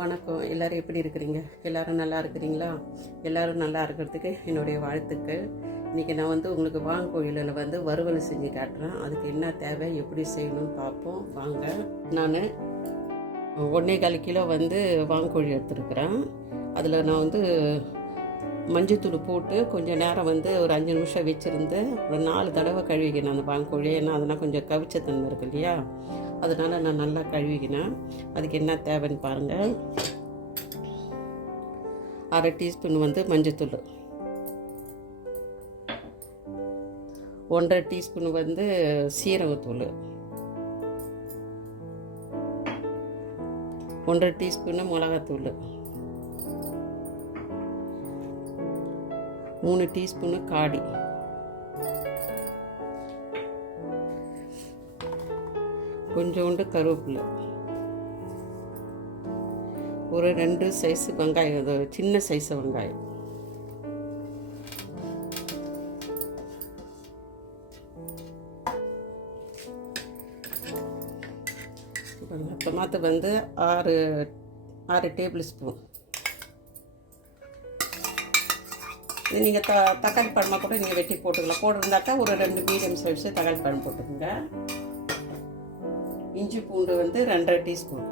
வணக்கம். எல்லோரும் எப்படி இருக்கிறீங்க? எல்லோரும் நல்லா இருக்கிறீங்களா? எல்லோரும் நல்லா இருக்கிறதுக்கு என்னுடைய வாழ்த்துக்கள். இன்றைக்கி நான் உங்களுக்கு வான்கோழியில் வறுவல் செஞ்சு காட்டுறேன். அதுக்கு என்ன தேவை, எப்படி செய்யணும்னு பார்ப்போம் வாங்க. நான் 1.25 கிலோ வான்கோழி எடுத்துருக்குறேன். அதில் நான் மஞ்சத்தூள் போட்டு கொஞ்சம் நேரம் ஒரு 5 நிமிஷம் வச்சுருந்து ஒரு 4 தடவை கழுவிக்கணும் அந்த வான்கோழி. ஏன்னா அதெல்லாம் கொஞ்சம் கவிச்சத்தன்மை இருக்கு இல்லையா, அதனால் நான் நல்லா கழுவிக்கினேன். அதுக்கு என்ன தேவைன்னு பாருங்கள். 1/2 டீஸ்பூன் மஞ்சத்தூள், 1.5 டீஸ்பூன் சீரகத்தூள், 1.5 டீஸ்பூன் மிளகாத்தூள், 3 டீஸ்பூனு காடி, கொஞ்சோண்டு கருவேப்பிலை, ஒரு 2 சைஸ் வெங்காயம், அது சின்ன சைஸ் வெங்காயம், டொமாட்டோ 6 டேபிள் ஸ்பூன். இது நீங்கள் தக்காளி பழமாக கூட நீங்கள் வெட்டி போட்டுக்கலாம். போட்டிருந்தாக்கா ஒரு 2 மீடியம் சைஸ் தக்காளி பழம் போட்டுக்கோங்க. இஞ்சி பூண்டு 2.5 டீஸ்பூன்,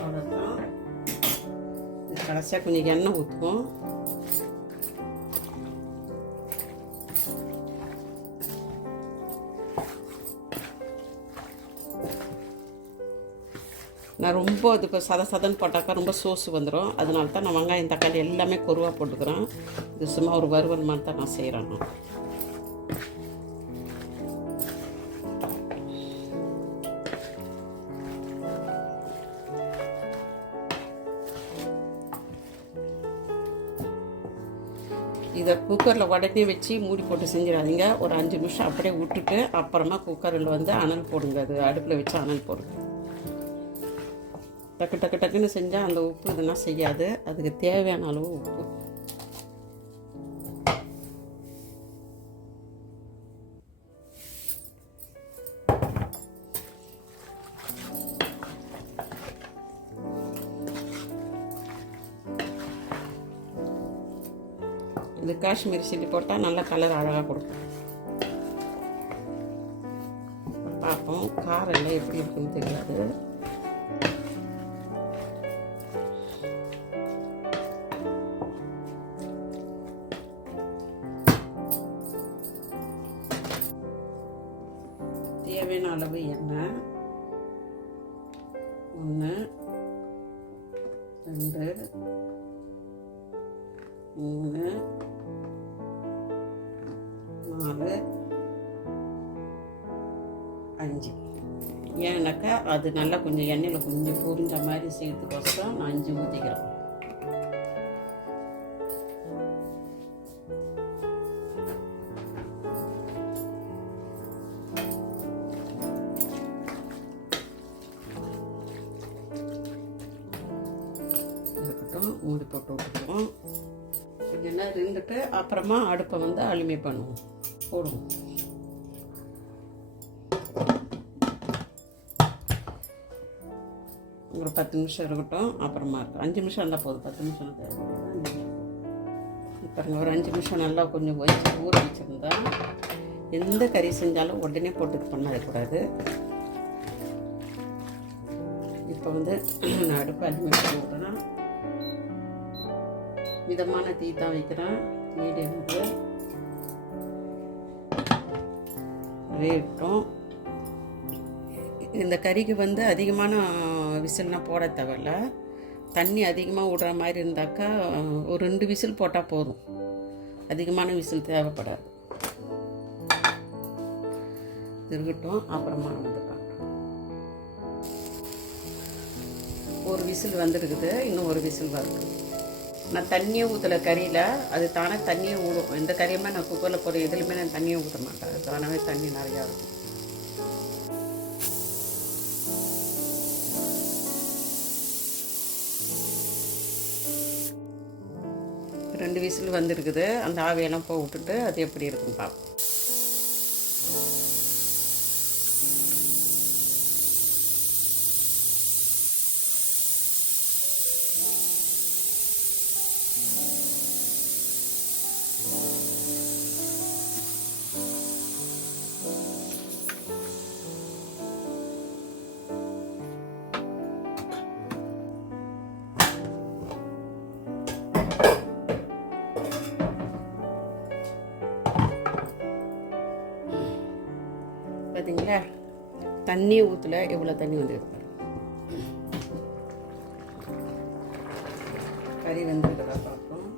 அவ்வளோதான். கடைசியாக கொஞ்சம் எண்ணெய் ஊற்றுவோம். நான் ரொம்ப அதுக்கு சதன்னு போட்டாக்கா ரொம்ப சோசு வந்துடும். அதனால தான் நான் வெங்காயம் தக்காளி எல்லாமே கொருவாக போட்டுக்கிறேன். இது சும்மா ஒரு வறுவல் மாதிரி தான் நான் செய்கிறேன். இதை குக்கரில் உடனே வச்சு மூடி போட்டு செஞ்சிடாதீங்க. ஒரு 5 நிமிஷம் அப்படியே விட்டுட்டு அப்புறமா குக்கரில் அனல் போடுங்க. அது அடுப்பில் வச்சு அனல் போடுங்க. டக்கு டக்கு டக்குன்னு செஞ்சால் அந்த உப்பு இதெல்லாம் செய்யாது. அதுக்கு தேவையான அளவு உப்பு, இது காஷ்மீரி சில்லி போட்டால் நல்லா கலர் அழகாக கொடுக்கும். பார்ப்போம் காரம் எல்லாம் எப்படி இருக்குன்னு தெரியாது. தேவையான அளவு எண்ணெய், 1 2 3 4 5. ஏன்னாக்கா அது நல்லா கொஞ்சம் எண்ணெயில் கொஞ்சம் பொரிஞ்ச மாதிரி செய்யறதுக்கோசரம் நான் 5 ஊற்றிக்கிறேன். மூடி போட்டு விட்டுக்குவோம். கொஞ்சம் நேரம் இருந்துட்டு அப்புறமா அடுப்பை அலுமி பண்ணுவோம், போடுவோம். ஒரு 10 நிமிஷம் இருக்கட்டும், அப்புறமா இருக்கும். 5 நிமிஷம் இருந்தால் போதும், 10 நிமிஷம் தேவை. பாருங்க, ஒரு 5 நிமிஷம் நல்லா கொஞ்சம் ஊற வச்சுருந்தா எந்த கறி செஞ்சாலும் உடனே போட்டு பண்ணக்கூடாது. இப்போ நான் அடுப்பை அலுமி பண்ணி விட்றேன். மிதமான தீ தான் வைக்கிறேன், மீடியமில் வேகட்டும். இந்த கறிக்கு அதிகமான விசில்னால் போட தேவையில்ல. தண்ணி அதிகமாக விடுற மாதிரி இருந்தாக்கா ஒரு 2 விசில் போட்டால் போதும். அதிகமான விசில் தேவைப்படாது. இருக்கட்டும், அப்புறமா ஒரு விசில் வந்துருக்குது, இன்னும் ஒரு விசில் வருது. நான் தண்ணியை ஊற்றலை கறியில், அது தானே தண்ணியை ஊடும். எந்த கறியுமே நான் குக்கரில் போகிற எதுலையுமே நான் தண்ணியை ஊற்ற மாட்டேன். அது தானாகவே தண்ணி நிறையா இருக்கும். 2 விசில் வந்துருக்குது. அந்த ஆவியெல்லாம் போக விட்டுட்டு அது எப்படி இருக்குன்னு பார்ப்போம். பார்த்தீங்களா, தண்ணி ஊற்றல, எவ்வளோ தண்ணி வந்துருக்கு. கறி வெந்திருக்கிறதா பார்ப்போம்.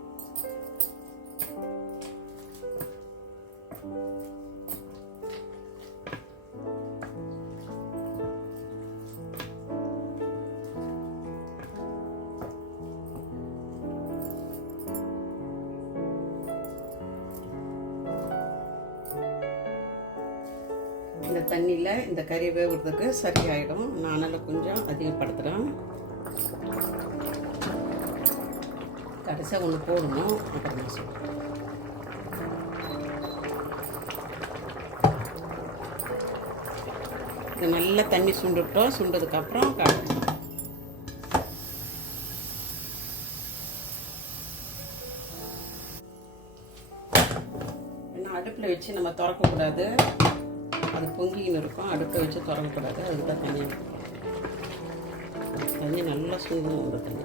இந்த தண்ணியில் இந்த கறி வேகிறதுக்கு சரியாயிடும். நான் அதனால் கொஞ்சம் அதிகப்படுத்துகிறேன். கடைசியாக ஒன்று போடணும். அப்புறம் சொல்கிறேன். இது நல்லா தண்ணி சுண்டுட்டோம். சுண்டதுக்கப்புறம் காட்டணும். ஏன்னா அடுப்பில் வச்சு நம்ம திறக்கக்கூடாது. அது பொங்கின்னு இருக்கும். அடுப்பில் வச்சு திறக்கக்கூடாது. அதுக்கு தான் தனியாக தண்ணி நல்லா சுண்டணும். ஒரு தண்ணி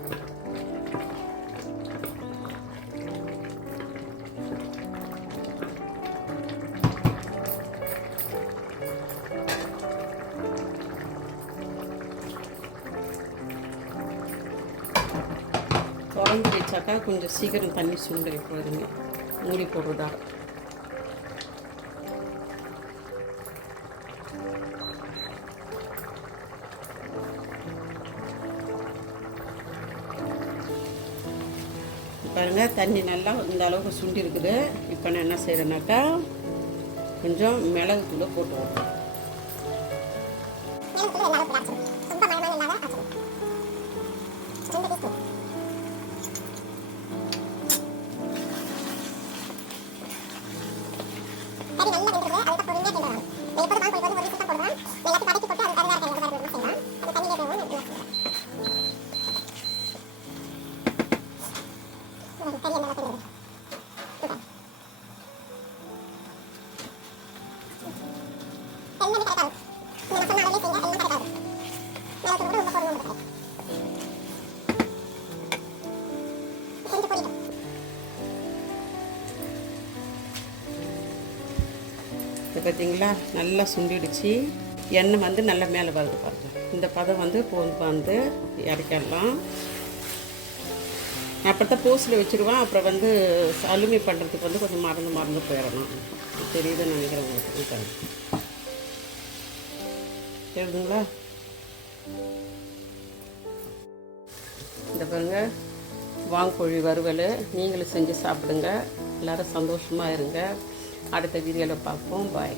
திறந்து வச்சாக்கா கொஞ்சம் சீக்கிரம் தண்ணி சுண்டு எப்போதுங்க மூடி போடுறதா. பாருங்கள், தண்ணி நல்லா இந்த அளவுக்கு சுண்டி இருக்குது. இப்போ நான் என்ன செய்கிறேன்னாக்கா கொஞ்சம் மிளகு தூளை போட்டு விடுறேன். பார்த்தீங்களா, நல்லா சுண்டிடுச்சு. எண்ணெய் வந்து நல்லா மேலே வருது பாருங்கள். இந்த பதம் வந்து வந்து இறக்கிடலாம். அப்படித்தான் போஸில் வச்சுருவேன். அப்புறம் வந்து அலுமி பண்ணுறதுக்கு வந்து கொஞ்சம் மறந்து போயிடணும். தெரியுதுன்னு நினைக்கிறேன் உங்களுக்கு. தெரியுதுங்களா? இந்த பாருங்கள், வாங்கக்கோழி வறுவல் நீங்களும் செஞ்சு சாப்பிடுங்க. எல்லோரும் சந்தோஷமாக இருங்க. அடுத்த வீடியோவில் பார்ப்போம். பாய்.